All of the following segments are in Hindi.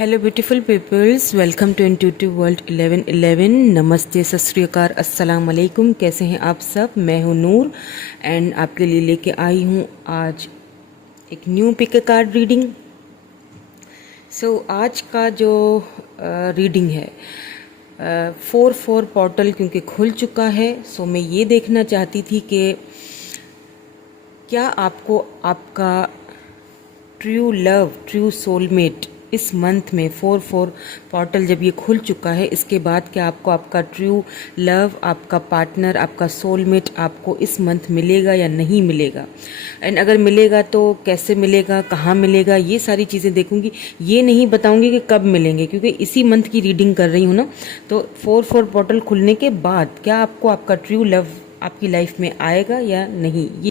Hello beautiful peoples, welcome to intuitive world 1111। नमस्ते, सत श्री अकाल, अस्सलाम वालेकुम। कैसे हैं आप सब? मैं हूं नूर एंड आपके लिए लेके आई हूं आज एक new pick a card reading. आज का जो रीडिंग है 4-4 पोर्टल क्योंकि खुल चुका है। मैं ये देखना चाहती थी कि क्या आपको आपका ट्रू लव, ट्रू सोलमेट इस मंथ में 4-4 पोर्टल जब ये खुल चुका है, इसके बाद क्या आपको आपका ट्रू लव, आपका पार्टनर, आपका सोलमेट आपको इस मंथ मिलेगा या नहीं मिलेगा, एंड अगर मिलेगा तो कैसे मिलेगा, कहाँ मिलेगा, ये सारी चीज़ें देखूंगी। ये नहीं बताऊंगी कि कब मिलेंगे क्योंकि इसी मंथ की रीडिंग कर रही हूँ ना। तो 4-4 पोर्टल खुलने के बाद क्या आपको आपका ट्रू लव आपकी लाइफ में आएगा या नहीं। ये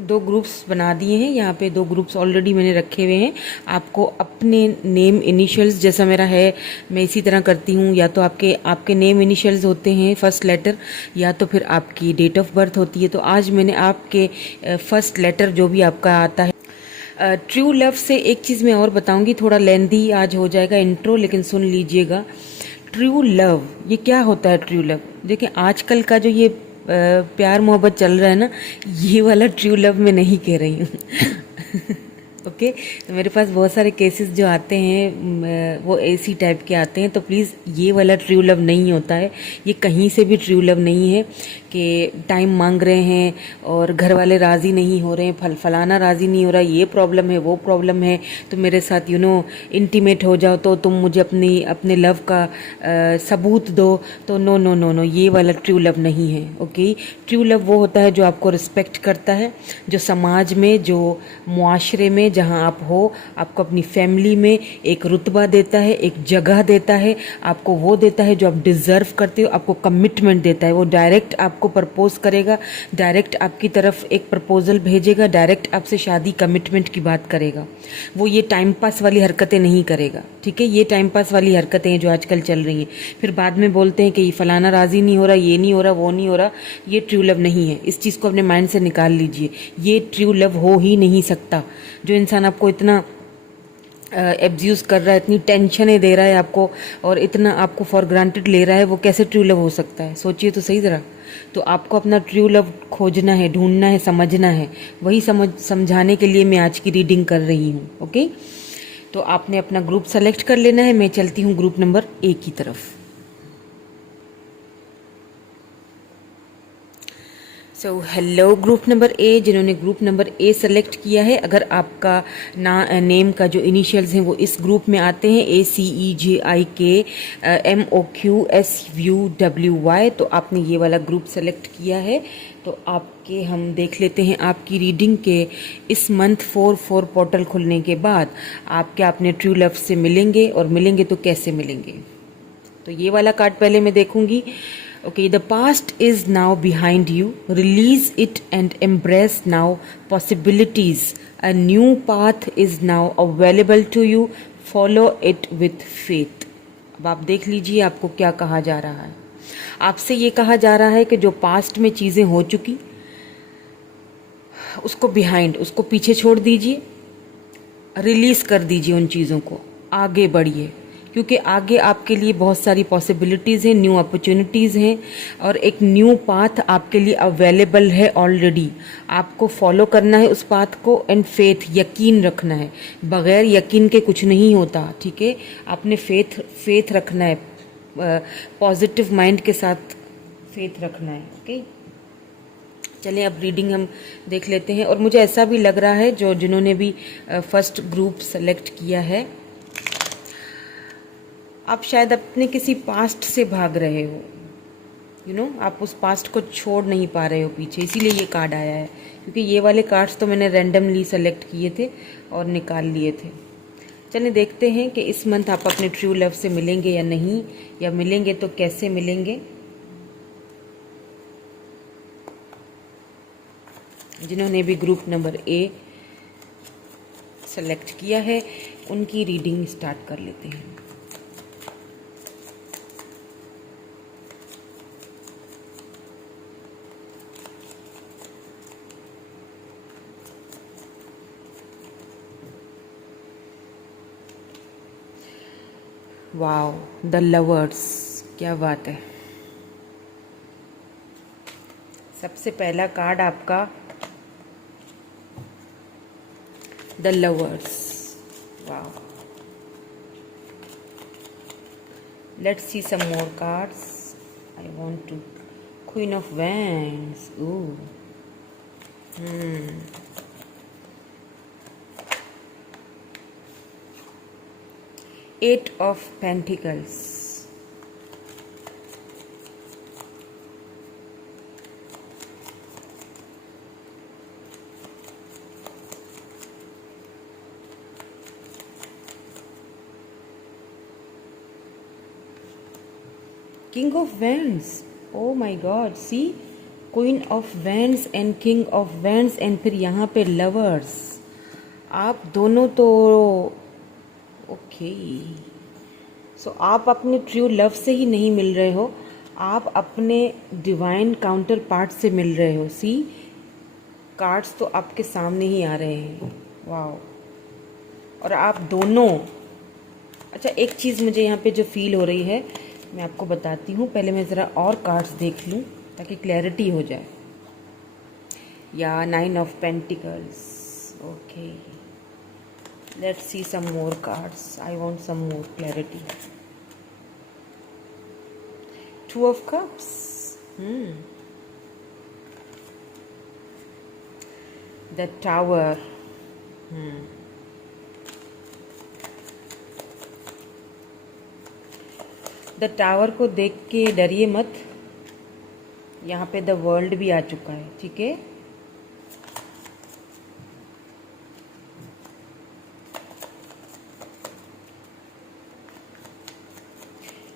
2 ग्रुप्स बना दिए हैं यहाँ पे, 2 ग्रुप्स ऑलरेडी मैंने रखे हुए हैं। आपको अपने नेम इनिशियल्स, जैसा मेरा है मैं इसी तरह करती हूँ, या तो आपके नेम इनिशियल्स होते हैं फर्स्ट लेटर, या तो फिर आपकी डेट ऑफ बर्थ होती है। तो आज मैंने आपके फर्स्ट लेटर जो भी आपका आता है। ट्रू लव से एक चीज़ मैं और बताऊंगी, थोड़ा लेंदी आज हो जाएगा इंट्रो, लेकिन सुन लीजिएगा। ट्रू लव ये क्या होता है? ट्रू लव देखिए, आजकल का जो ये प्यार मोहब्बत चल रहा है ना, ये वाला ट्रू लव मैं नहीं कह रही हूँ। ओके, तो मेरे पास बहुत सारे केसेस जो आते हैं वो ऐसी टाइप के आते हैं, तो प्लीज़ ये वाला ट्रू लव नहीं होता है। ये कहीं से भी ट्रू लव नहीं है कि टाइम मांग रहे हैं और घर वाले राज़ी नहीं हो रहे हैं, फलाना राज़ी नहीं हो रहा, ये प्रॉब्लम है, वो प्रॉब्लम है, तो मेरे साथ इंटीमेट हो जाओ, तो तुम मुझे अपने लव का सबूत दो। तो नो नो नो नो, ये वाला ट्रू लव नहीं है। ओके, ट्रू लव वो होता है जो आपको रिस्पेक्ट करता है, जो समाज में, जो मुआशरे में जहाँ आप हो, आपको अपनी फैमिली में एक रुतबा देता है, एक जगह देता है, आपको वो देता है जो आप डिज़र्व करते हो, आपको कमिटमेंट देता है। वो डायरेक्ट आपको प्रपोज करेगा, डायरेक्ट आपकी तरफ एक प्रपोजल भेजेगा, डायरेक्ट आपसे शादी कमिटमेंट की बात करेगा। वो ये टाइम पास वाली हरकतें नहीं करेगा। ठीक है, ये टाइम पास वाली हरकतें हैं जो आजकल चल रही हैं। फिर बाद में बोलते हैं कि ये फलाना राज़ी नहीं हो रहा, ये नहीं हो रहा, वो नहीं हो रहा। ये ट्रू लव नहीं है। इस चीज़ को अपने माइंड से निकाल लीजिए। ये ट्रू लव हो ही नहीं सकता। जो इंसान आपको इतना एब्यूज़ कर रहा है, इतनी टेंशनें दे रहा है आपको, और इतना आपको फॉर ग्रांटेड ले रहा है, वो कैसे ट्रू लव हो सकता है? सोचिए तो सही ज़रा। तो आपको अपना ट्रू लव खोजना है, ढूंढना है, समझना है। वही समझाने के लिए मैं आज की रीडिंग कर रही हूँ। ओके, तो आपने अपना ग्रुप सेलेक्ट कर लेना है। मैं चलती हूँ ग्रुप नंबर 1 की तरफ। हेलो ग्रुप नंबर ए, जिन्होंने ग्रुप नंबर ए सेलेक्ट किया है, अगर आपका नेम का जो इनिशियल्स हैं वो इस ग्रुप में आते हैं, ACEJIK MOQSUWY, तो आपने ये वाला ग्रुप सेलेक्ट किया है। तो आपके हम देख लेते हैं आपकी रीडिंग के इस मंथ 4-4 पोर्टल खुलने के बाद आप क्या अपने ट्रू लव से मिलेंगे, और मिलेंगे तो कैसे मिलेंगे। तो ये वाला कार्ड पहले मैं देखूंगी। Okay, the past is now behind you. Release it and embrace now possibilities. A new path is now available to you. Follow it with faith. अब आप देख लीजिए आपको क्या कहा जा रहा है। आपसे ये कहा जा रहा है कि जो पास्ट में चीज़ें हो चुकी, उसको बिहाइंड, उसको पीछे छोड़ दीजिए, रिलीज कर दीजिए उन चीज़ों को, आगे बढ़िए, क्योंकि आगे आपके लिए बहुत सारी पॉसिबिलिटीज़ हैं, न्यू अपॉर्चुनिटीज़ हैं, और एक न्यू पाथ आपके लिए अवेलेबल है ऑलरेडी। आपको फॉलो करना है उस पाथ को, एंड फेथ, यकीन रखना है। बगैर यकीन के कुछ नहीं होता। ठीक है, आपने फेथ रखना है, पॉजिटिव माइंड के साथ फेथ रखना है। ओके, चलिए अब रीडिंग हम देख लेते हैं। और मुझे ऐसा भी लग रहा है जिन्होंने भी फर्स्ट ग्रुप सेलेक्ट किया है, आप शायद अपने किसी पास्ट से भाग रहे हो। आप उस पास्ट को छोड़ नहीं पा रहे हो पीछे, इसीलिए ये कार्ड आया है। क्योंकि ये वाले कार्ड्स तो मैंने रैंडमली सेलेक्ट किए थे और निकाल लिए थे। चलिए देखते हैं कि इस मंथ आप अपने ट्रू लव से मिलेंगे या नहीं, या मिलेंगे तो कैसे मिलेंगे। जिन्होंने भी ग्रुप नंबर ए सेलेक्ट किया है, उनकी रीडिंग स्टार्ट कर लेते हैं। वाओ, द लवर्स, क्या बात है। सबसे पहला कार्ड आपका the lovers, wow. Let's see some more cards. I want to queen of wands, ooh, eight of pentacles, king of wands, oh my God, see, queen of wands and king of wands एंड फिर यहाँ पे लवर्स। आप दोनों तो ओके, सो आप अपने ट्रू लव से ही नहीं मिल रहे हो, आप अपने डिवाइन काउंटर पार्ट से मिल रहे हो। सी, कार्ड्स तो आपके सामने ही आ रहे हैं, वाओ। और आप दोनों, अच्छा एक चीज़ मुझे यहाँ पे जो फील हो रही है मैं आपको बताती हूँ, पहले मैं ज़रा और कार्ड्स देख लूँ ताकि क्लैरिटी हो जाए। या 9 of pentacles, okay, let's see some more cards, I want some more clarity. 2 of cups, the tower, the tower को देख के डरिए मत, यहाँ पे द वर्ल्ड भी आ चुका है, ठीक है।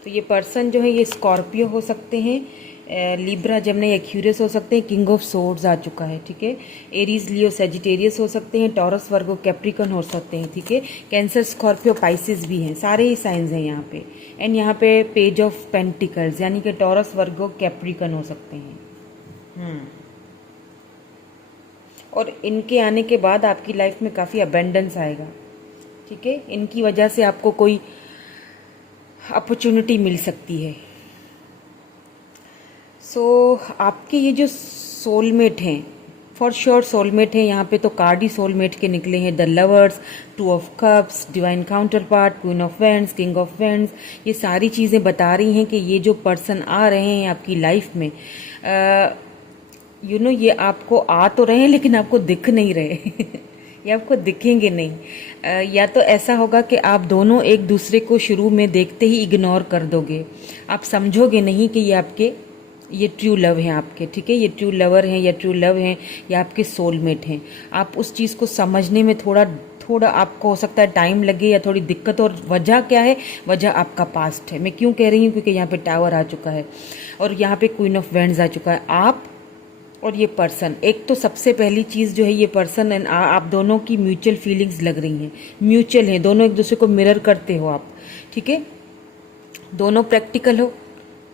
तो ये पर्सन जो है ये स्कॉर्पियो हो सकते हैं, लिब्रा, जेमिनी, एक्यूरियस हो सकते हैं, किंग ऑफ सोर्ड्स आ चुका है, ठीक है। एरीज, लियो, सेजिटेरियस हो सकते हैं, टॉरस, वर्गो, कैप्रिकॉन हो सकते हैं, ठीक है। कैंसर, स्कॉर्पियो, पाइसिस भी हैं, सारे ही साइंस हैं यहाँ पे। एंड यहाँ पे पेज ऑफ पेंटिकल्स, यानी कि टॉरस, वर्गो, कैप्रिकॉन हो सकते हैं। और इनके आने के बाद आपकी लाइफ में काफ़ी अबेंडेंस आएगा, ठीक है। इनकी वजह से आपको कोई अपॉर्चुनिटी मिल सकती है। सो आपके ये जो सोलमेट हैं, फॉर श्योर सोलमेट हैं, यहाँ पे तो कार्ड ही सोलमेट के निकले हैं। The lovers, 2 of cups, divine counter part, queen of wands, king of wands, ये सारी चीज़ें बता रही हैं कि ये जो पर्सन आ रहे हैं आपकी लाइफ में, ये आपको आ तो रहे हैं लेकिन आपको दिख नहीं रहे ये आपको दिखेंगे नहीं। या तो ऐसा होगा कि आप दोनों एक दूसरे को शुरू में देखते ही इग्नोर कर दोगे, आप समझोगे नहीं कि ये ट्रू लव हैं आपके, ठीक है। ये ट्रू लवर हैं या ट्रू लव हैं या आपके सोलमेट हैं। आप उस चीज़ को समझने में थोड़ा आपको हो सकता है टाइम लगे या थोड़ी दिक्कत। और वजह क्या है? वजह आपका पास्ट है। मैं क्यों कह रही हूँ? क्योंकि यहाँ पे टावर आ चुका है और यहाँ पे क्वीन ऑफ वैंड्स आ चुका है। आप और ये पर्सन, एक तो सबसे पहली चीज़ जो है, ये पर्सन एंड आप दोनों की म्यूचुअल फीलिंग्स लग रही हैं, म्यूचुअल हैं, दोनों एक दूसरे को मिरर करते हो आप, ठीक है। दोनों प्रैक्टिकल हो,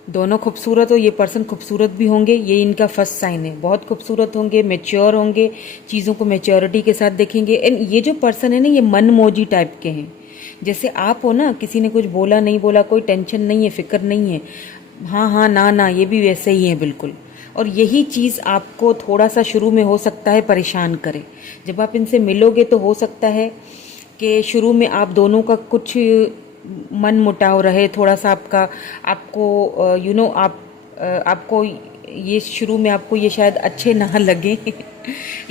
दोनों खूबसूरत हो। ये पर्सन खूबसूरत भी होंगे, ये इनका फर्स्ट साइन है, बहुत खूबसूरत होंगे, मैच्योर होंगे, चीज़ों को मैच्योरिटी के साथ देखेंगे। एंड ये जो पर्सन है ना, ये मनमोजी टाइप के हैं। जैसे आप हो ना, किसी ने कुछ बोला नहीं बोला, कोई टेंशन नहीं है, फिक्र नहीं है, हाँ हाँ ना ना, ये भी वैसे ही है बिल्कुल। और यही चीज़ आपको थोड़ा सा शुरू में हो सकता है परेशान करे। जब आप इनसे मिलोगे तो हो सकता है कि शुरू में आप दोनों का कुछ मन मुटाव रहे, थोड़ा सा आपको ये शुरू में आपको ये शायद अच्छे ना लगे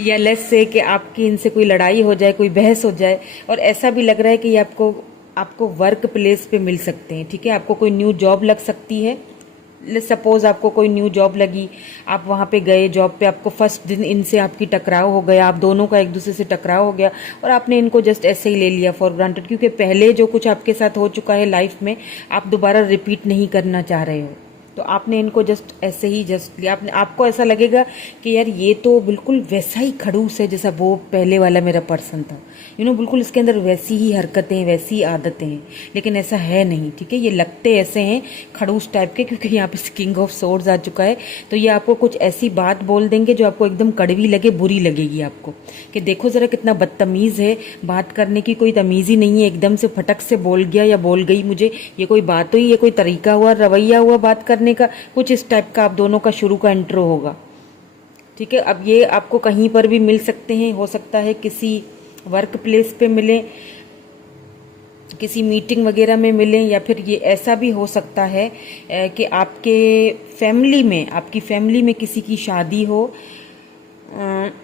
या लेट्स से कि आपकी इनसे कोई लड़ाई हो जाए, कोई बहस हो जाए। और ऐसा भी लग रहा है कि ये आपको वर्क प्लेस पे मिल सकते हैं, ठीक है। आपको कोई न्यू जॉब लग सकती है। सपोज आपको कोई न्यू जॉब लगी, आप वहाँ पे गए जॉब पे, आपको फर्स्ट दिन इनसे आपकी टकराव हो गया, आप दोनों का एक दूसरे से टकराव हो गया और आपने इनको जस्ट ऐसे ही ले लिया फॉर ग्रांटेड, क्योंकि पहले जो कुछ आपके साथ हो चुका है लाइफ में, आप दोबारा रिपीट नहीं करना चाह रहे हो, तो आपने इनको जस्ट ऐसे ही जस्ट लिया, आपने, आपको ऐसा लगेगा कि यार ये तो बिल्कुल वैसा ही खड़ूस है जैसा वो पहले वाला मेरा पर्सन था, बिल्कुल इसके अंदर वैसी ही हरकतें, वैसी आदतें हैं, लेकिन ऐसा है नहीं। ठीक है, ये लगते ऐसे हैं खड़ूस टाइप के, क्योंकि यहाँ पे किंग ऑफ सोर्ड्स आ चुका है। तो ये आपको कुछ ऐसी बात बोल देंगे जो आपको एकदम कड़वी लगे, बुरी लगेगी आपको, कि देखो ज़रा कितना बदतमीज़ है, बात करने की कोई तमीज़ ही नहीं है, एकदम से फटक से बोल गया या बोल गई मुझे, ये कोई बात हुई, ये कोई तरीका हुआ, रवैया हुआ बात करने का, कुछ इस टाइप का आप दोनों का शुरू का इंट्रो होगा। ठीक है, अब ये आपको कहीं पर भी मिल सकते हैं, हो सकता है किसी वर्क प्लेस पे मिले, किसी मीटिंग वगैरह में मिलें, या फिर ये ऐसा भी हो सकता है कि आपके फैमिली में, आपकी फैमिली में किसी की शादी हो,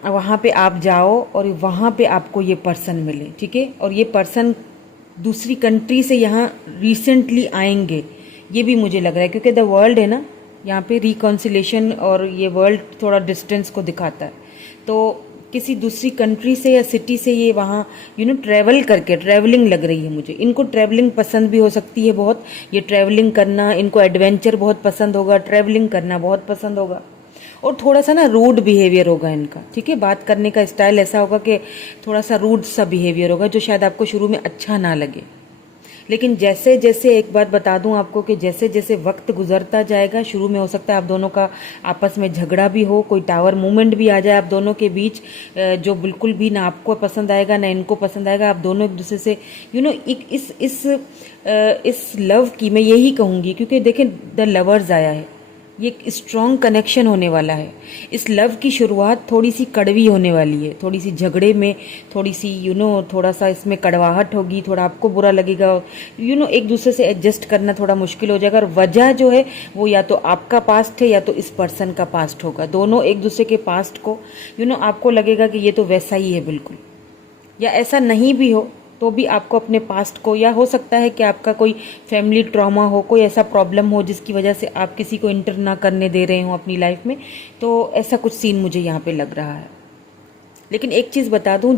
वहाँ पे आप जाओ और वहाँ पे आपको ये पर्सन मिले। ठीक है, और ये पर्सन दूसरी कंट्री से यहाँ रिसेंटली आएंगे, ये भी मुझे लग रहा है, क्योंकि द वर्ल्ड है ना यहाँ पे, रिकॉन्सिलेशन, और ये वर्ल्ड थोड़ा डिस्टेंस को दिखाता है। तो किसी दूसरी कंट्री से या सिटी से ये वहाँ ट्रैवल करके, ट्रैवलिंग लग रही है मुझे, इनको ट्रैवलिंग पसंद भी हो सकती है बहुत, ये ट्रैवलिंग करना, इनको एडवेंचर बहुत पसंद होगा, ट्रैवलिंग करना बहुत पसंद होगा, और थोड़ा सा ना रूड बिहेवियर होगा इनका। ठीक है, बात करने का स्टाइल ऐसा होगा कि थोड़ा सा रूड सा बिहेवियर होगा, जो शायद आपको शुरू में अच्छा ना लगे, लेकिन जैसे जैसे, एक बात बता दूं आपको, कि जैसे जैसे वक्त गुजरता जाएगा, शुरू में हो सकता है आप दोनों का आपस में झगड़ा भी हो, कोई टावर मूवमेंट भी आ जाए आप दोनों के बीच, जो बिल्कुल भी ना आपको पसंद आएगा ना इनको पसंद आएगा, आप दोनों एक दूसरे से इस लव की, मैं यही कहूँगी, क्योंकि देखें द लवर्स आया है, ये एक स्ट्रॉन्ग कनेक्शन होने वाला है। इस लव की शुरुआत थोड़ी सी कड़वी होने वाली है, थोड़ी सी झगड़े में, थोड़ी सी थोड़ा सा इसमें कड़वाहट होगी, थोड़ा आपको बुरा लगेगा, एक दूसरे से एडजस्ट करना थोड़ा मुश्किल हो जाएगा, और वजह जो है वो या तो आपका पास्ट है या तो इस पर्सन का पास्ट होगा, दोनों एक दूसरे के पास्ट को आपको लगेगा कि ये तो वैसा ही है बिल्कुल, या ऐसा नहीं भी हो तो भी आपको अपने पास्ट को, या हो सकता है कि आपका कोई फैमिली ट्रॉमा हो, कोई ऐसा प्रॉब्लम हो जिसकी वजह से आप किसी को इंटर ना करने दे रहे हो अपनी लाइफ में, तो ऐसा कुछ सीन मुझे यहाँ पे लग रहा है। लेकिन एक चीज़ बता दूँ,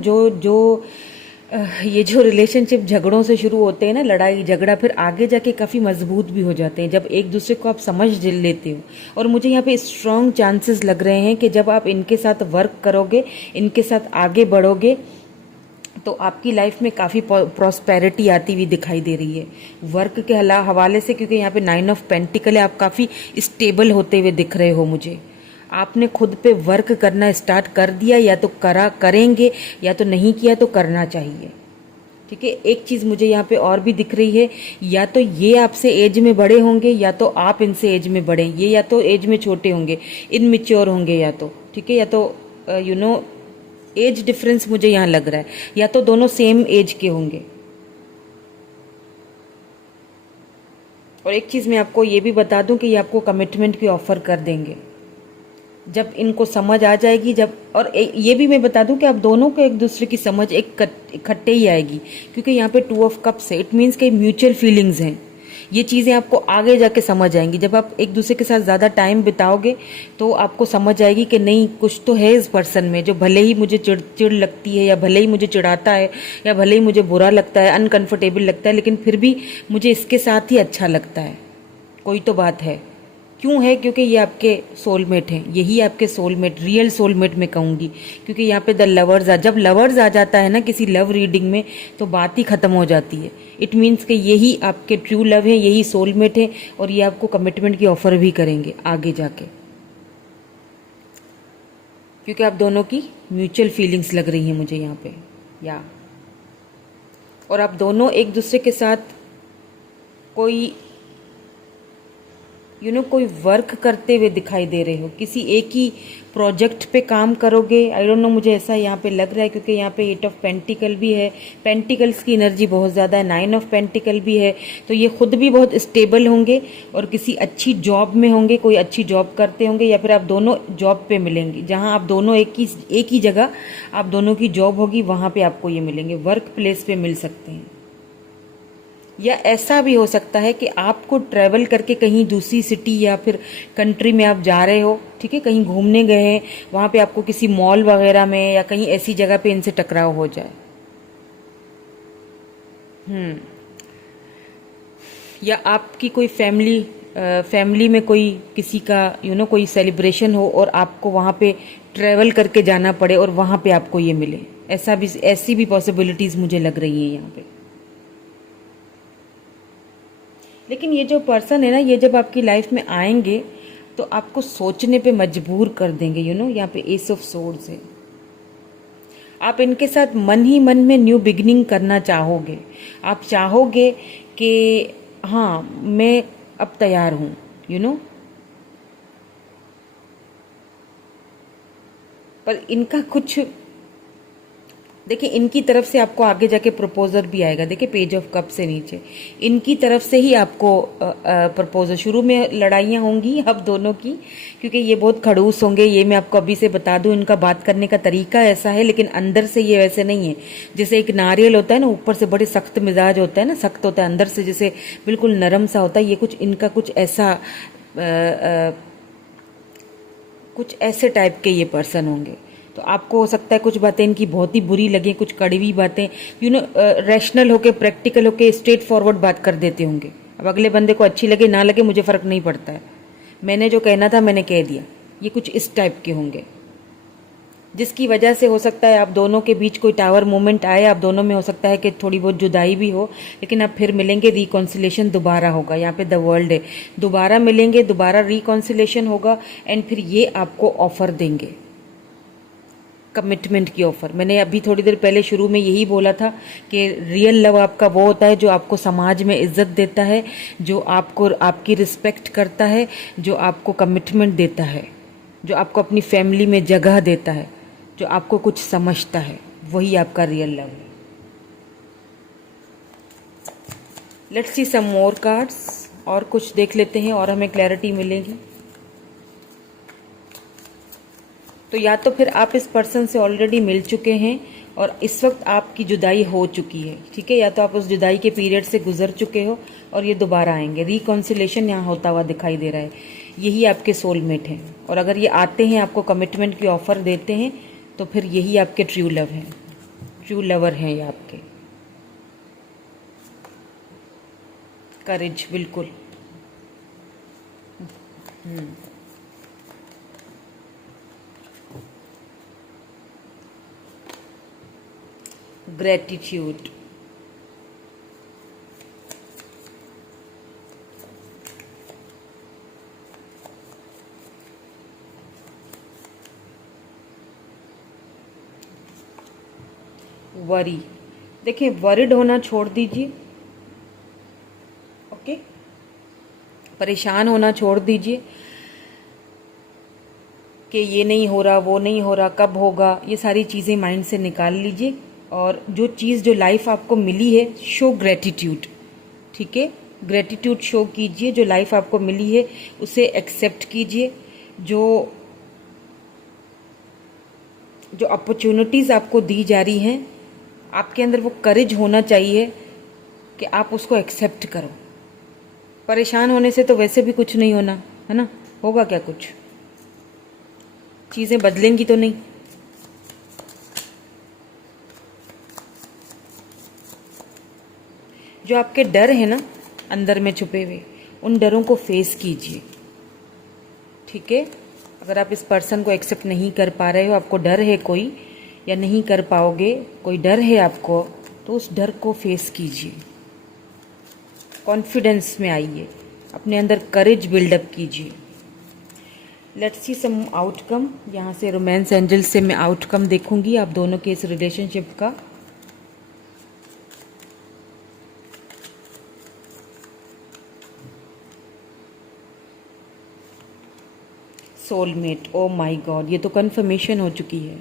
ये जो रिलेशनशिप झगड़ों से शुरू होते हैं ना, लड़ाई झगड़ा, फिर आगे जाके काफ़ी मजबूत भी हो जाते हैं जब एक दूसरे को आप समझ लेते हो। और मुझे यहाँ पे स्ट्रॉन्ग चांसेस लग रहे हैं कि जब आप इनके साथ वर्क करोगे, इनके साथ आगे बढ़ोगे, तो आपकी लाइफ में काफ़ी प्रॉस्पेरिटी आती हुई दिखाई दे रही है वर्क के हवाले से, क्योंकि यहाँ पे 9 ऑफ पेंटिकल है, आप काफ़ी स्टेबल होते हुए दिख रहे हो मुझे। आपने खुद पे वर्क करना स्टार्ट कर दिया, या तो करेंगे, या तो नहीं किया तो करना चाहिए। ठीक है, एक चीज़ मुझे यहाँ पे और भी दिख रही है, या तो ये आपसे एज में बड़े होंगे, या तो आप इनसे एज में बड़े, ये या तो एज में छोटे होंगे, इनमेच्योर होंगे, या तो ठीक है, या तो एज डिफरेंस मुझे यहाँ लग रहा है, या तो दोनों सेम एज के होंगे। और एक चीज़ मैं आपको ये भी बता दूं कि ये आपको कमिटमेंट की ऑफर कर देंगे जब इनको समझ आ जाएगी, जब, और ये भी मैं बता दूं कि आप दोनों को एक दूसरे की समझ इकट्ठे ही आएगी, क्योंकि यहाँ पे 2 ऑफ कप्स है, इट मीन्स कि म्यूचुअल फीलिंग्स हैं। ये चीज़ें आपको आगे जाके समझ आएंगी, जब आप एक दूसरे के साथ ज़्यादा टाइम बिताओगे तो आपको समझ आएगी कि नहीं, कुछ तो है इस पर्सन में, जो भले ही मुझे चिड़ लगती है, या भले ही मुझे चिढ़ाता है, या भले ही मुझे बुरा लगता है, अनकंफर्टेबल लगता है, लेकिन फिर भी मुझे इसके साथ ही अच्छा लगता है, कोई तो बात है। क्यों है? क्योंकि ये आपके सोलमेट हैं, यही आपके सोलमेट, रियल सोलमेट मैं कहूँगी, क्योंकि यहाँ पे द लवर्स जब लवर्स आ जाता है ना किसी लव रीडिंग में, तो बात ही खत्म हो जाती है। इट मीन्स कि यही आपके ट्रू लव है, यही सोलमेट है, और ये आपको कमिटमेंट की ऑफर भी करेंगे आगे जाके, क्योंकि आप दोनों की म्यूचुअल फीलिंग्स लग रही हैं मुझे यहाँ पे, या और आप दोनों एक दूसरे के साथ कोई कोई वर्क करते हुए दिखाई दे रहे हो, किसी एक ही प्रोजेक्ट पे काम करोगे। आई डोंट नो, मुझे ऐसा यहाँ पे लग रहा है, क्योंकि यहाँ पे 8 ऑफ पेंटिकल भी है, पेंटिकल्स की एनर्जी बहुत ज़्यादा है, 9 ऑफ पेंटिकल भी है, तो ये खुद भी बहुत स्टेबल होंगे और किसी अच्छी जॉब में होंगे, कोई अच्छी जॉब करते होंगे, या फिर आप दोनों जॉब पे मिलेंगे, जहाँ आप दोनों एक ही जगह आप दोनों की जॉब होगी, वहाँ पे आपको ये मिलेंगे, वर्क प्लेस पे मिल सकते हैं। या ऐसा भी हो सकता है कि आपको ट्रैवल करके कहीं दूसरी सिटी या फिर कंट्री में आप जा रहे हो, ठीक है, कहीं घूमने गए हैं, वहाँ पे आपको किसी मॉल वगैरह में या कहीं ऐसी जगह पे इनसे टकराव हो जाए। या आपकी कोई फैमिली फैमिली में कोई किसी का कोई सेलिब्रेशन हो और आपको वहाँ पे ट्रैवल करके जाना पड़े और वहाँ पे आपको ये मिले, ऐसी भी पॉसिबिलिटीज़ मुझे लग रही हैं यहाँ पे। लेकिन ये जो पर्सन है ना, ये जब आपकी लाइफ में आएंगे तो आपको सोचने पे मजबूर कर देंगे। यहाँ पे एस ऑफ सोर्ड्स है। आप इनके साथ मन ही मन में न्यू बिगिनिंग करना चाहोगे। आप चाहोगे कि हाँ, मैं अब तैयार हूँ, पर इनका कुछ देखिए, इनकी तरफ से आपको आगे जाके प्रपोजर भी आएगा। देखिए पेज ऑफ कप से नीचे इनकी तरफ से ही आपको प्रपोजर। शुरू में लड़ाइयाँ होंगी अब दोनों की, क्योंकि ये बहुत खड़ूस होंगे। ये मैं आपको अभी से बता दूं, इनका बात करने का तरीका ऐसा है, लेकिन अंदर से ये वैसे नहीं है। जैसे एक नारियल होता है ना, ऊपर से बड़े सख्त मिजाज होता है ना, सख्त होता है, अंदर से जैसे बिल्कुल नरम सा होता है। ये कुछ इनका कुछ ऐसा कुछ ऐसे टाइप के ये पर्सन होंगे। तो आपको हो सकता है कुछ बातें इनकी बहुत ही बुरी लगे, कुछ कड़वी बातें, रैशनल होके, प्रैक्टिकल होके, स्ट्रेट फॉरवर्ड बात कर देते होंगे। अब अगले बंदे को अच्छी लगे ना लगे, मुझे फ़र्क नहीं पड़ता है, मैंने जो कहना था मैंने कह दिया। ये कुछ इस टाइप के होंगे, जिसकी वजह से हो सकता है आप दोनों के बीच कोई टावर मोमेंट आए। आप दोनों में हो सकता है कि थोड़ी बहुत जुदाई भी हो, लेकिन आप फिर मिलेंगे, रिकॉन्सिलेशन दोबारा होगा। यहाँ पे द वर्ल्ड है, दोबारा मिलेंगे, दोबारा रिकॉन्सिलेशन होगा, एंड फिर ये आपको ऑफर देंगे, कमिटमेंट की ऑफर। मैंने अभी थोड़ी देर पहले शुरू में यही बोला था कि रियल लव आपका वो होता है जो आपको समाज में इज्जत देता है, जो आपको आपकी रिस्पेक्ट करता है, जो आपको कमिटमेंट देता है, जो आपको अपनी फैमिली में जगह देता है, जो आपको कुछ समझता है, वही आपका रियल लव है। Let's see some more cards, और कुछ देख लेते हैं और हमें क्लैरिटी मिलेगी। तो या तो फिर आप इस पर्सन से ऑलरेडी मिल चुके हैं और इस वक्त आपकी जुदाई हो चुकी है, ठीक है, या तो आप उस जुदाई के पीरियड से गुजर चुके हो और ये दोबारा आएंगे। रिकॉन्सिलेशन यहाँ होता हुआ दिखाई दे रहा है। यही आपके सोलमेट हैं, और अगर ये आते हैं, आपको कमिटमेंट की ऑफर देते हैं, तो फिर यही आपके ट्रू लव हैं, ट्रू लवर हैं ये आपके। करेज, बिल्कुल। Gratitude, worry. देखिए, वरिड होना छोड़ दीजिए, ओके, परेशान होना छोड़ दीजिए कि ये नहीं हो रहा, वो नहीं हो रहा, कब होगा, ये सारी चीज़ें माइंड से निकाल लीजिए। और जो चीज़, जो लाइफ आपको मिली है, शो ग्रेटिट्यूड, ठीक है, ग्रेटिट्यूड शो कीजिए। जो लाइफ आपको मिली है उसे एक्सेप्ट कीजिए। जो अपॉर्चुनिटीज़ आपको दी जा रही हैं, आपके अंदर वो करेज होना चाहिए कि आप उसको एक्सेप्ट करो। परेशान होने से तो वैसे भी कुछ नहीं होना है ना, होगा क्या कुछ, चीज़ें बदलेंगी तो नहीं। जो आपके डर है ना अंदर में छुपे हुए, उन डरों को फेस कीजिए, ठीक है। अगर आप इस पर्सन को एक्सेप्ट नहीं कर पा रहे हो, आपको डर है कोई, या नहीं कर पाओगे, कोई डर है आपको, तो उस डर को फेस कीजिए, कॉन्फिडेंस में आइए, अपने अंदर करेज बिल्डअप कीजिए। Let's see some outcome. यहाँ से रोमांस एंजल से मैं आउटकम देखूंगी आप दोनों के इस रिलेशनशिप का। सोलमेट, ओ माय गॉड, ये तो कंफर्मेशन हो चुकी है,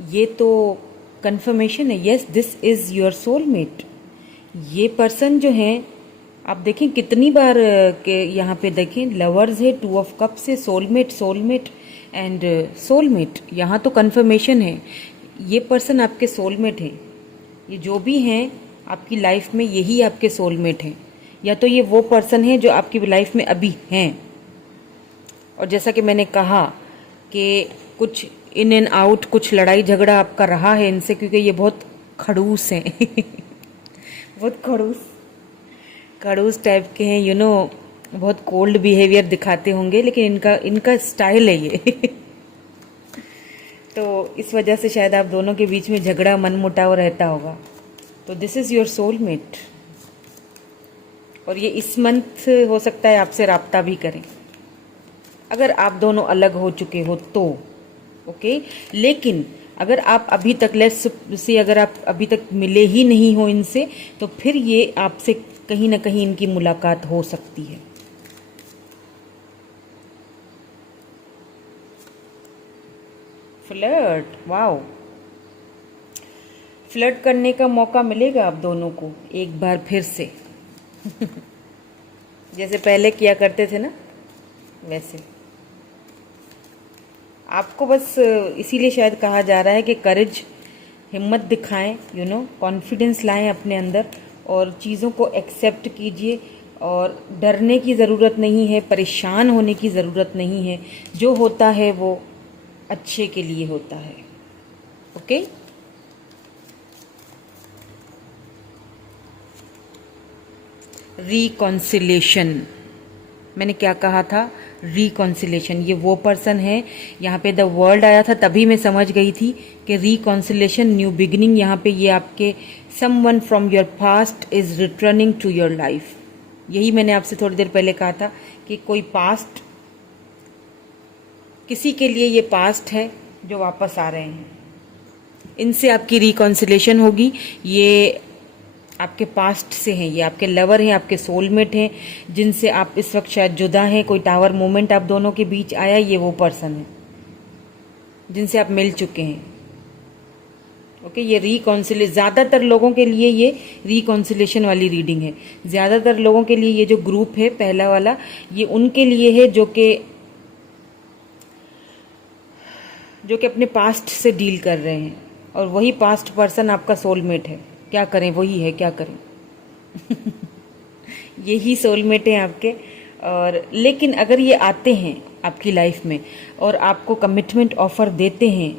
ये तो कंफर्मेशन है। Yes, this is your soulmate. ये पर्सन जो है, आप देखें कितनी बार के यहाँ पे देखें, लवर्स है, टू ऑफ कप्स है, सोलमेट, सोलमेट एंड सोलमेट। यहाँ तो कंफर्मेशन है, ये पर्सन आपके सोलमेट हैं। ये जो भी हैं आपकी लाइफ में, यही आपके सोलमेट हैं। या तो ये वो पर्सन है जो आपकी लाइफ में अभी हैं, और जैसा कि मैंने कहा कि कुछ इन एंड आउट, कुछ लड़ाई झगड़ा आपका रहा है इनसे, क्योंकि ये बहुत खड़ूस हैं बहुत खड़ूस टाइप के हैं, बहुत कोल्ड बिहेवियर दिखाते होंगे, लेकिन इनका इनका स्टाइल है ये। तो इस वजह से शायद आप दोनों के बीच में झगड़ा मनमुटाव रहता होगा। तो दिस इज़ योर सोलमेट, और ये इस मंथ हो सकता है आपसे राब्ता भी करें, अगर आप दोनों अलग हो चुके हो तो। ओके, लेकिन अगर आप अभी तक अगर आप अभी तक मिले ही नहीं हो इनसे, तो फिर ये आपसे कहीं ना कहीं इनकी मुलाकात हो सकती है। फ्लर्ट, वाओ, फ्लर्ट करने का मौका मिलेगा आप दोनों को एक बार फिर से। जैसे पहले किया करते थे ना, वैसे। आपको बस इसीलिए शायद कहा जा रहा है कि करेज, हिम्मत दिखाएं, कॉन्फिडेंस लाएं अपने अंदर, और चीज़ों को एक्सेप्ट कीजिए। और डरने की ज़रूरत नहीं है, परेशान होने की ज़रूरत नहीं है। जो होता है वो अच्छे के लिए होता है। ओके, रिकॉन्सिलेशन, मैंने क्या कहा था? रिकॉन्सिलेशन। ये वो पर्सन है, यहाँ पे द वर्ल्ड आया था तभी मैं समझ गई थी कि रिकॉन्सिलेशन, न्यू बिगिनिंग। यहाँ पे ये आपके someone from your past is returning to your life. यही मैंने आपसे थोड़ी देर पहले कहा था कि कोई पास्ट, किसी के लिए ये पास्ट है जो वापस आ रहे हैं। इनसे आपकी रिकॉन्सिलेशन होगी। ये आपके पास्ट से हैं, ये आपके लवर हैं, आपके सोलमेट हैं, जिनसे आप इस वक्त शायद जुदा हैं। कोई टावर मोमेंट आप दोनों के बीच आया, ये वो पर्सन है जिनसे आप मिल चुके हैं। ओके, ये रिकॉन्सिलेशन ज़्यादातर लोगों के लिए ये रिकॉन्सिलेशन वाली रीडिंग है। ज़्यादातर लोगों के लिए ये जो ग्रुप है पहला वाला, ये उनके लिए है जो कि अपने पास्ट से डील कर रहे हैं, और वही पास्ट पर्सन आपका सोलमेट है। क्या करें, वही है, क्या करें। यही सोलमेट है आपके। और लेकिन अगर ये आते हैं आपकी लाइफ में और आपको कमिटमेंट ऑफर देते हैं,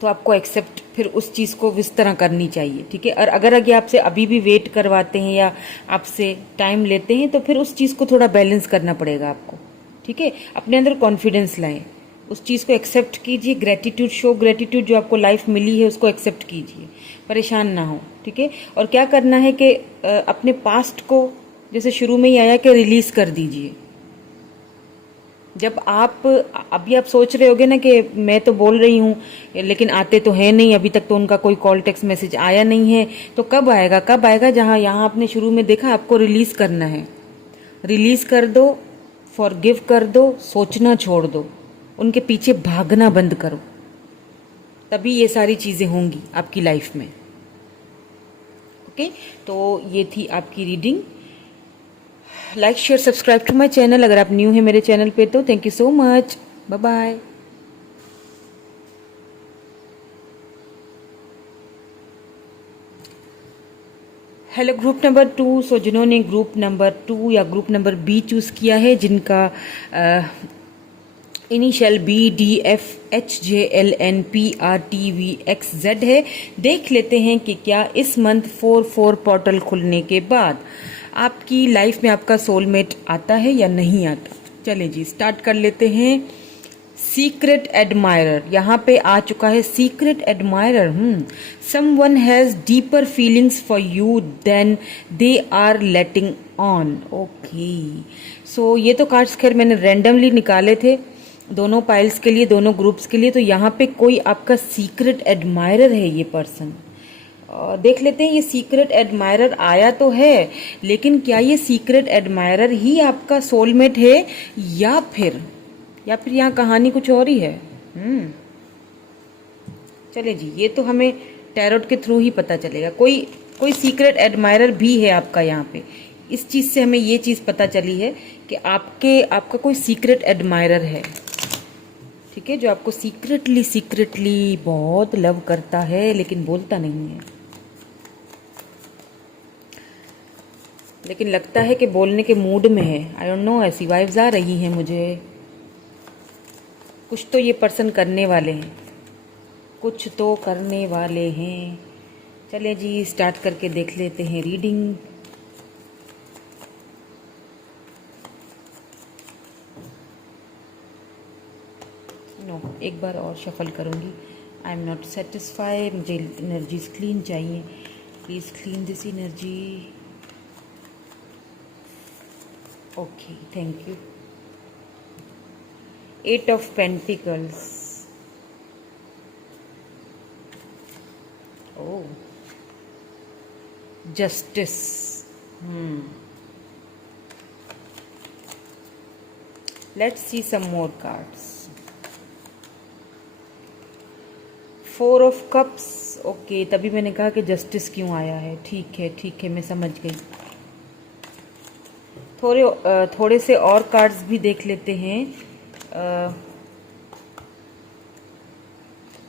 तो आपको एक्सेप्ट फिर उस चीज़ को इस तरह करनी चाहिए, ठीक है। और अगर ये आपसे अभी भी वेट करवाते हैं या आपसे टाइम लेते हैं, तो फिर उस चीज़ को थोड़ा बैलेंस करना पड़ेगा आपको, ठीक है। अपने अंदर कॉन्फिडेंस लाएं, उस चीज़ को एक्सेप्ट कीजिए, ग्रेटिट्यूड शो, ग्रेटिट्यूड जो आपको लाइफ मिली है उसको एक्सेप्ट कीजिए, परेशान ना हो, ठीक है। और क्या करना है कि अपने पास्ट को, जैसे शुरू में ही आया कि रिलीज कर दीजिए। जब आप अभी आप सोच रहे होगे ना कि मैं तो बोल रही हूँ लेकिन आते तो है नहीं, अभी तक तो उनका कोई कॉल टेक्स्ट मैसेज आया नहीं है, तो कब आएगा, कब आएगा? जहाँ यहाँ आपने शुरू में देखा, आपको रिलीज करना है। रिलीज कर दो, फॉरगिव कर दो, सोचना छोड़ दो, उनके पीछे भागना बंद करो, तभी ये सारी चीज़ें होंगी आपकी लाइफ में। ओके, तो ये थी आपकी reading. Like, share, subscribe to my channel अगर आप न्यू हैं मेरे चैनल पे तो। Thank you so much, bye bye. Hello group number 2। So जिन्होंने ग्रुप नंबर 2 या ग्रुप नंबर बी चूज़ किया है, जिनका इनिशियल BDFHJLNPRTVXZ है, देख लेते हैं कि क्या इस मंथ 4/4 पोर्टल खुलने के बाद आपकी लाइफ में आपका सोलमेट आता है या नहीं आता। चले जी, स्टार्ट कर लेते हैं। सीक्रेट एडमायरर, यहाँ पे आ चुका है secret admirer. Someone has deeper feelings for you than they are letting on. Okay, so ये तो कार्ड्स खैर मैंने रैंडमली निकाले थे दोनों पाइल्स के लिए, दोनों ग्रुप्स के लिए। तो यहाँ पे कोई आपका सीक्रेट एडमायरर है ये पर्सन। देख लेते हैं, ये सीक्रेट एडमायरर आया तो है, लेकिन क्या ये सीक्रेट एडमायरर ही आपका सोलमेट है या फिर यहाँ कहानी कुछ और ही है। चले जी, ये तो हमें टैरोट के थ्रू ही पता चलेगा। कोई सीक्रेट एडमायरर भी है आपका यहाँ पे। इस चीज़ से हमें ये चीज़ पता चली है कि आपका कोई सीक्रेट एडमायरर है, ठीक है, जो आपको सीक्रेटली बहुत लव करता है लेकिन बोलता नहीं है। लेकिन लगता है कि बोलने के मूड में है। आई डोंट नो, ऐसी वाइब्स आ रही हैं मुझे। कुछ तो ये पर्सन करने वाले हैं, कुछ तो करने वाले हैं। चले जी, स्टार्ट करके देख लेते हैं रीडिंग। एक बार और शफल करूँगी। आई एम नॉट सेटिस्फाई, मुझे एनर्जीज क्लीन चाहिए। Please clean this energy. Okay, thank you. 8 of pentacles. Oh, justice. Let's see some more cards. 4 of cups. Okay, तभी मैंने कहा कि जस्टिस क्यों आया है। ठीक है, मैं समझ गई। थोड़े से और कार्ड्स भी देख लेते हैं,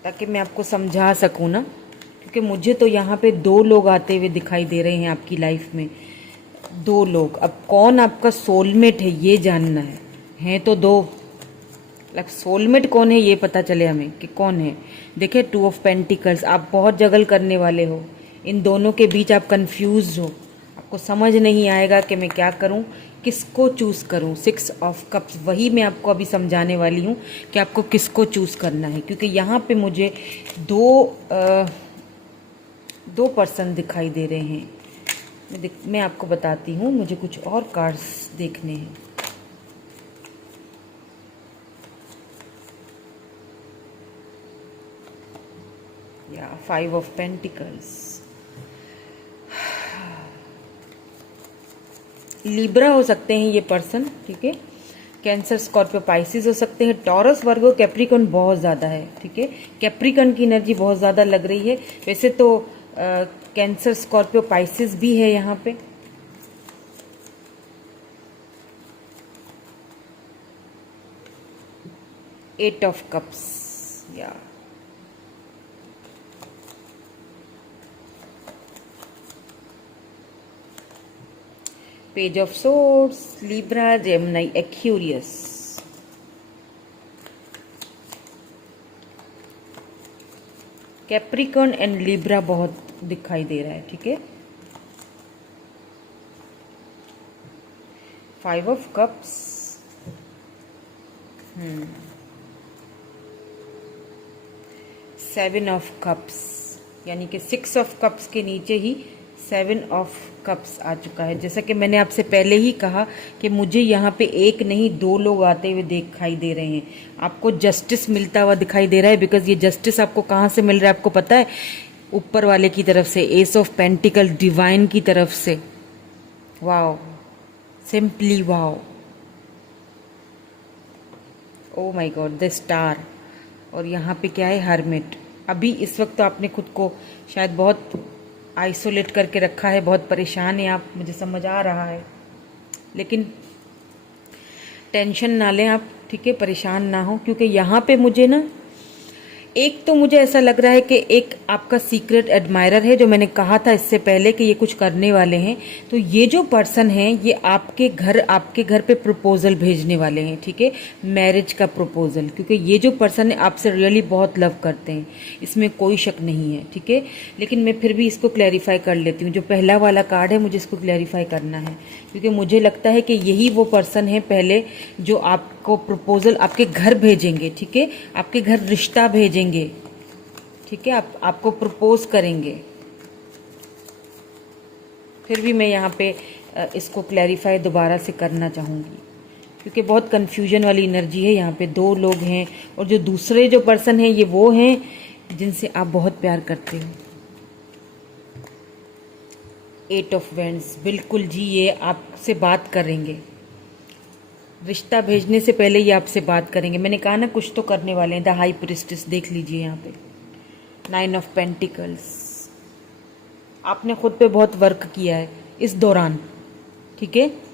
ताकि मैं आपको समझा सकूं ना, क्योंकि मुझे तो यहाँ पे 2 लोग आते हुए दिखाई दे रहे हैं आपकी लाइफ में। 2 लोग। अब कौन आपका सोलमेट है ये जानना है। हैं तो 2, सोलमेट कौन है ये पता चले हमें कि कौन है। देखिए, 2 ऑफ पेंटिकल्स। आप बहुत जगल करने वाले हो, इन दोनों के बीच आप कंफ्यूज हो, आपको समझ नहीं आएगा कि मैं क्या करूं, किसको चूज़ करूं। 6 ऑफ कप्स, वही मैं आपको अभी समझाने वाली हूं कि आपको किसको चूज़ करना है, क्योंकि यहाँ पे मुझे दो पर्सन दिखाई दे रहे हैं। मैं आपको बताती हूँ, मुझे कुछ और कार्ड्स देखने हैं। या 5 ऑफ पेंटिकल्स। लिब्रा हो सकते हैं ये पर्सन, ठीक है। कैंसर, स्कॉर्पियो, पाइसिस हो सकते हैं। टॉरस, वर्गो, कैप्रिकॉन बहुत ज़्यादा है, ठीक है। कैप्रिकॉन की एनर्जी बहुत ज़्यादा लग रही है। वैसे तो कैंसर, स्कॉर्पियो, पाइसिस भी है यहाँ पे। Eight of cups. या page of swords, Libra, Gemini, Aquarius. Capricorn and Libra बहुत दिखाई दे रहा है, ठीक है। 5 ऑफ कप्स। 7 ऑफ कप्स, यानी कि 6 ऑफ कप्स के नीचे ही 7 ऑफ कप्स आ चुका है। जैसा कि मैंने आपसे पहले ही कहा कि मुझे यहाँ पे 1 नहीं 2 लोग आते हुए दिखाई दे रहे हैं। आपको जस्टिस मिलता हुआ दिखाई दे रहा है, बिकॉज ये जस्टिस आपको कहाँ से मिल रहा है आपको पता है? ऊपर वाले की तरफ से, एस ऑफ पेंटिकल, डिवाइन की तरफ से। Wow, simply wow, O my God, the star. और यहाँ पे क्या है? हर्मिट। अभी इस वक्त तो आपने खुद को शायद बहुत आइसोलेट करके रखा है, बहुत परेशान है आप, मुझे समझ आ रहा है। लेकिन टेंशन ना लें आप, ठीक है, परेशान ना हो, क्योंकि यहाँ पे मुझे ना एक तो मुझे ऐसा लग रहा है कि एक आपका सीक्रेट एडमायरर है, जो मैंने कहा था इससे पहले कि ये कुछ करने वाले हैं। तो ये जो पर्सन है ये आपके घर पे प्रपोजल भेजने वाले हैं, ठीक है, मैरिज का प्रपोजल। क्योंकि ये जो पर्सन है आपसे रियली बहुत लव करते हैं, इसमें कोई शक नहीं है, ठीक है। लेकिन मैं फिर भी इसको क्लैरिफाई कर लेती हूँ। जो पहला वाला कार्ड है मुझे इसको क्लैरिफाई करना है, क्योंकि मुझे लगता है कि यही वो पर्सन है पहले जो आपको प्रपोजल आपके घर भेजेंगे, ठीक है, आपके घर रिश्ता भेजेंगे, ठीक है, आपको प्रपोज करेंगे। फिर भी मैं यहाँ पे इसको क्लैरिफाई दोबारा से करना चाहूँगी, क्योंकि बहुत कंफ्यूजन वाली एनर्जी है। यहाँ पे 2 लोग हैं, और जो दूसरे जो पर्सन हैं ये वो हैं जिनसे आप बहुत प्यार करते हो। 8 ऑफ वैंड्स, बिल्कुल जी, ये आपसे बात करेंगे। रिश्ता भेजने से पहले ये आपसे बात करेंगे। मैंने कहा ना कुछ तो करने वाले हैं। द हाई प्रिस्टेस, देख लीजिए यहाँ पे। 9 ऑफ पेंटिकल्स, आपने खुद पे बहुत वर्क किया है इस दौरान, ठीक है।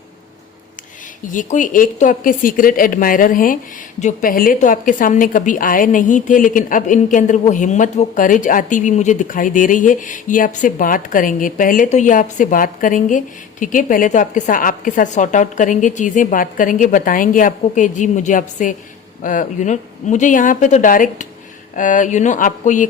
ये कोई एक तो आपके सीक्रेट एडमायरर हैं जो पहले तो आपके सामने कभी आए नहीं थे, लेकिन अब इनके अंदर वो हिम्मत, वो करेज आती हुई मुझे दिखाई दे रही है। ये आपसे बात करेंगे, पहले तो ये आपसे बात करेंगे, ठीक है। पहले तो आपके साथ सॉर्ट आउट करेंगे चीज़ें, बात करेंगे, बताएंगे आपको कि जी मुझे आपसे मुझे यहाँ पे तो डायरेक्ट आपको ये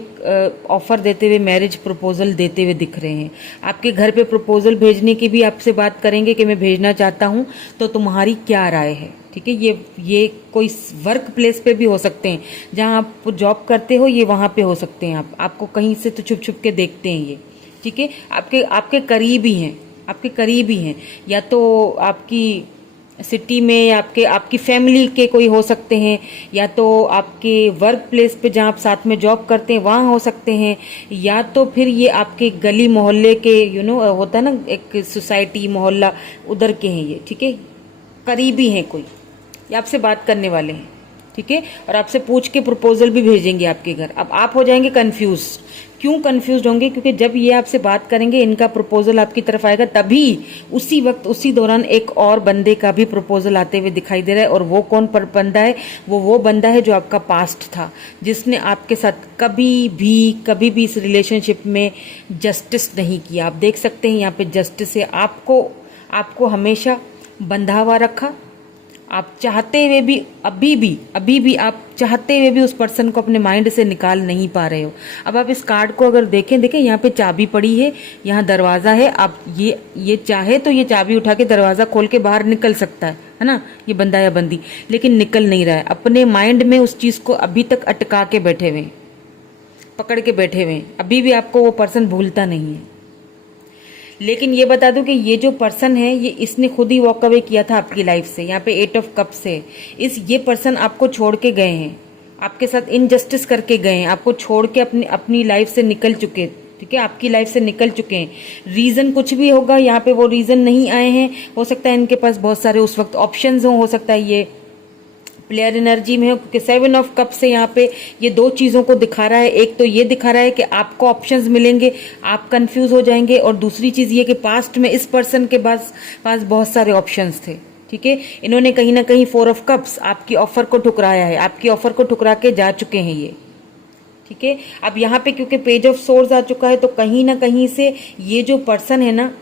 ऑफर देते हुए, मैरिज प्रपोजल देते हुए दिख रहे हैं। आपके घर पे प्रपोजल भेजने की भी आपसे बात करेंगे कि मैं भेजना चाहता हूँ, तो तुम्हारी क्या राय है, ठीक है। ये कोई वर्क प्लेस पे भी हो सकते हैं, जहाँ आप जॉब करते हो ये वहाँ पे हो सकते हैं। आपको कहीं से तो छुप छुप के देखते हैं ये, ठीक है। आपके आपके करीब ही हैं, आपके करीब ही हैं, या तो आपकी सिटी में, या आपकी फैमिली के कोई हो सकते हैं, या तो आपके वर्क प्लेस पे जहाँ आप साथ में जॉब करते हैं वहाँ हो सकते हैं, या तो फिर ये आपके गली मोहल्ले के होता है ना, एक सोसाइटी मोहल्ला, उधर के हैं ये, ठीक है। करीबी हैं कोई, ये आपसे बात करने वाले हैं, ठीक है। और आपसे पूछ के प्रपोजल भी भेजेंगे आपके घर। अब आप हो जाएंगे कंफ्यूज। क्यों कंफ्यूज होंगे? क्योंकि जब ये आपसे बात करेंगे, इनका प्रपोजल आपकी तरफ आएगा, तभी उसी वक्त उसी दौरान एक और बंदे का भी प्रपोजल आते हुए दिखाई दे रहा है। और वो कौन बंदा है? वो बंदा है जो आपका पास्ट था, जिसने आपके साथ कभी भी इस रिलेशनशिप में जस्टिस नहीं किया। आप देख सकते हैं यहाँ पे जस्टिस है। आपको हमेशा बंधा हुआ रखा। आप चाहते हुए भी अभी भी आप चाहते हुए भी उस पर्सन को अपने माइंड से निकाल नहीं पा रहे हो। अब आप इस कार्ड को अगर देखें यहाँ पे चाबी पड़ी है, यहाँ दरवाजा है। आप ये चाहे तो ये चाबी उठा के दरवाजा खोल के बाहर निकल सकता है ना, ये बंदा या बंदी, लेकिन निकल नहीं रहा है। अपने माइंड में उस चीज को अभी तक अटका के बैठे हुए, पकड़ के बैठे हुए। अभी भी आपको वो पर्सन भूलता नहीं है। लेकिन ये बता दूं कि ये जो पर्सन है, इसने खुद ही वॉक अवे किया था आपकी लाइफ से। यहाँ पे 8 ऑफ कप्स है। ये पर्सन आपको छोड़ के गए हैं, आपके साथ इनजस्टिस करके गए हैं, आपको छोड़ के अपनी लाइफ से निकल चुके, ठीक है, आपकी लाइफ से निकल चुके हैं। रीजन कुछ भी होगा, यहाँ पे वो रीजन नहीं आए हैं। हो सकता है इनके पास बहुत सारे उस वक्त ऑप्शंस हो सकता है ये प्लेयर एनर्जी में हो, क्योंकि 7 ऑफ कप से यहाँ पे ये 2 चीज़ों को दिखा रहा है। एक तो ये दिखा रहा है कि आपको ऑप्शंस मिलेंगे, आप कंफ्यूज हो जाएंगे, और दूसरी चीज़ ये कि पास्ट में इस पर्सन के पास बहुत सारे ऑप्शंस थे, ठीक है। इन्होंने कहीं ना कहीं 4 ऑफ कप्स आपकी ऑफर को ठुकराया है, आपकी ऑफर को ठुकरा के जा चुके हैं ये, ठीक है। अब यहाँ पे क्योंकि पेज ऑफ सोर्स आ चुका है, तो कहीं ना कहीं से ये जो पर्सन है ना,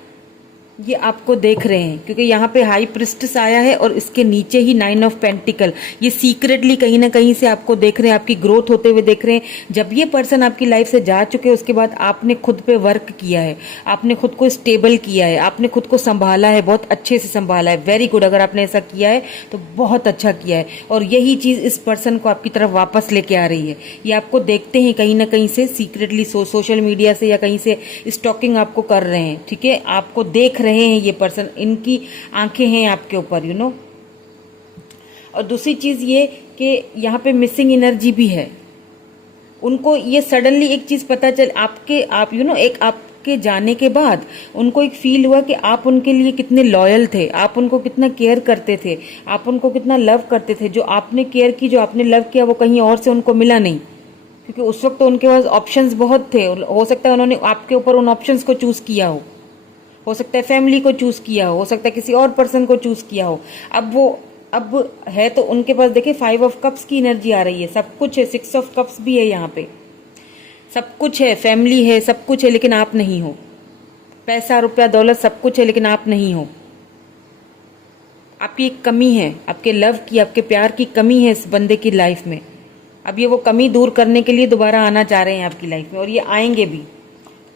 ये आपको देख रहे हैं, क्योंकि यहाँ पे हाई प्रिस्टेस आया है और इसके नीचे ही 9 ऑफ पेंटिकल। ये सीक्रेटली कहीं ना कहीं से आपको देख रहे हैं, आपकी ग्रोथ होते हुए देख रहे हैं। जब ये पर्सन आपकी लाइफ से जा चुके हैं, उसके बाद आपने खुद पे वर्क किया है, आपने खुद को स्टेबल किया है, आपने खुद को संभाला है, बहुत अच्छे से संभाला है। Very good. अगर आपने ऐसा किया है तो बहुत अच्छा किया है, और यही चीज इस पर्सन को आपकी तरफ वापस लेके आ रही है। ये आपको देखते हैं कहीं ना कहीं से सीक्रेटली, सोशल मीडिया से या कहीं से स्टॉकिंग आपको कर रहे हैं, ठीक है। आपको देख रहे हैं ये पर्सन, इनकी आंखें हैं आपके ऊपर, और दूसरी चीज ये कि यहाँ पे मिसिंग एनर्जी भी है। उनको ये सडनली एक चीज पता चल एक आपके जाने के बाद उनको एक फील हुआ कि आप उनके लिए कितने लॉयल थे, आप उनको कितना केयर करते थे, आप उनको कितना लव करते थे। जो आपने केयर की, जो आपने लव किया, वो कहीं और से उनको मिला नहीं, क्योंकि उस वक्त तो उनके पास ऑप्शंस बहुत थे। हो सकता है उन्होंने आपके ऊपर उन ऑप्शंस को चूज किया हो सकता है फैमिली को चूज किया हो सकता है किसी और पर्सन को चूज किया हो। अब है तो उनके पास देखिए 5 ऑफ कप्स की एनर्जी आ रही है, सब कुछ है। 6 ऑफ कप्स भी है यहाँ पे, सब कुछ है, फैमिली है, सब कुछ है, लेकिन आप नहीं हो। पैसा रुपया दौलत सब कुछ है, लेकिन आप नहीं हो। आपकी एक कमी है, आपके लव की, आपके प्यार की कमी है इस बंदे की लाइफ में। अब ये वो कमी दूर करने के लिए दोबारा आना चाह रहे हैं आपकी लाइफ में, और ये आएंगे भी,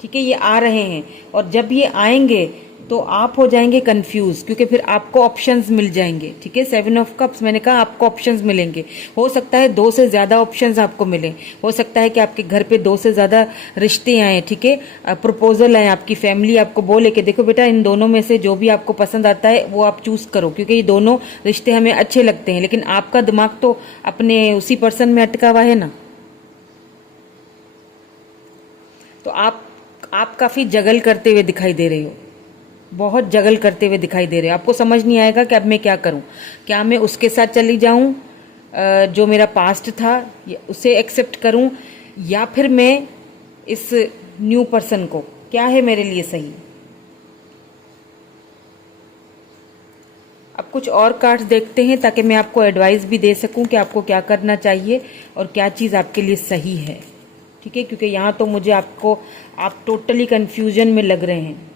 ठीक है। ये आ रहे हैं, और जब ये आएंगे तो आप हो जाएंगे कंफ्यूज, क्योंकि फिर आपको ऑप्शंस मिल जाएंगे, ठीक है। 7 ऑफ कप्स, मैंने कहा आपको ऑप्शंस मिलेंगे। हो सकता है 2 से ज्यादा ऑप्शंस आपको मिले, हो सकता है कि आपके घर पे 2 से ज्यादा रिश्ते आए, ठीक है, प्रपोजल आए। आपकी फैमिली आपको बोले कि देखो बेटा, इन दोनों में से जो भी आपको पसंद आता है वो आप चूज करो, क्योंकि ये दोनों रिश्ते हमें अच्छे लगते हैं। लेकिन आपका दिमाग तो अपने उसी पर्सन में अटका हुआ है ना, तो आप काफी जगल करते हुए दिखाई दे रहे हो, बहुत जगल करते हुए दिखाई दे रहे हो। आपको समझ नहीं आएगा कि अब मैं क्या करूं, क्या मैं उसके साथ चली जाऊं जो मेरा पास्ट था, उसे एक्सेप्ट करूं, या फिर मैं इस न्यू पर्सन को, क्या है मेरे लिए सही। अब कुछ और कार्ड्स देखते हैं ताकि मैं आपको एडवाइस भी दे सकूं कि आपको क्या करना चाहिए और क्या चीज़ आपके लिए सही है, ठीक है। क्योंकि यहाँ तो मुझे आप टोटली कंफ्यूजन में लग रहे हैं।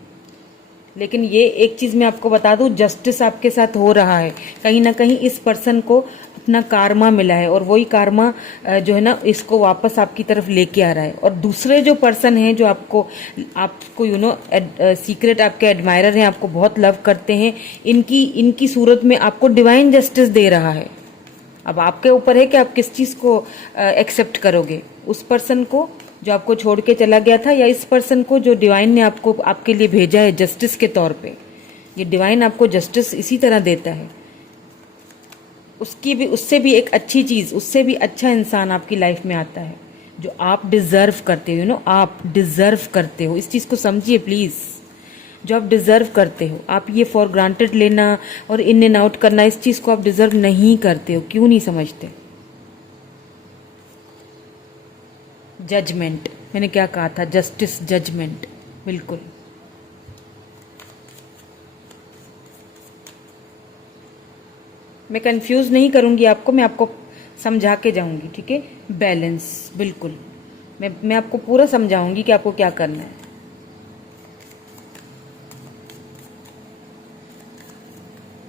लेकिन ये एक चीज़ मैं आपको बता दूं, जस्टिस आपके साथ हो रहा है। कहीं ना कहीं इस पर्सन को अपना कार्मा मिला है और वही कार्मा जो है ना इसको वापस आपकी तरफ लेके आ रहा है। और दूसरे जो पर्सन हैं जो आपको सीक्रेट आपके एडमायरर हैं, आपको बहुत लव करते हैं, इनकी सूरत में आपको डिवाइन जस्टिस दे रहा है। अब आपके ऊपर है कि आप किस चीज़ को एक्सेप्ट करोगे, उस पर्सन को जो आपको छोड़ के चला गया था, या इस पर्सन को जो डिवाइन ने आपके लिए भेजा है जस्टिस के तौर पे। ये डिवाइन आपको जस्टिस इसी तरह देता है। उससे भी एक अच्छी चीज़, उससे भी अच्छा इंसान आपकी लाइफ में आता है जो आप डिजर्व करते हो। आप डिजर्व करते हो, इस चीज़ को समझिए प्लीज़। जो आप डिजर्व करते हो, आप ये फॉर ग्रांटेड लेना और इन एंड आउट करना, इस चीज़ को आप डिजर्व नहीं करते हो। क्यों नहीं समझते? जजमेंट, मैंने क्या कहा था? जस्टिस, जजमेंट, बिल्कुल। मैं कंफ्यूज नहीं करूंगी आपको, मैं आपको समझा के जाऊंगी, ठीक है? बैलेंस, बिल्कुल। मैं आपको पूरा समझाऊंगी कि आपको क्या करना है।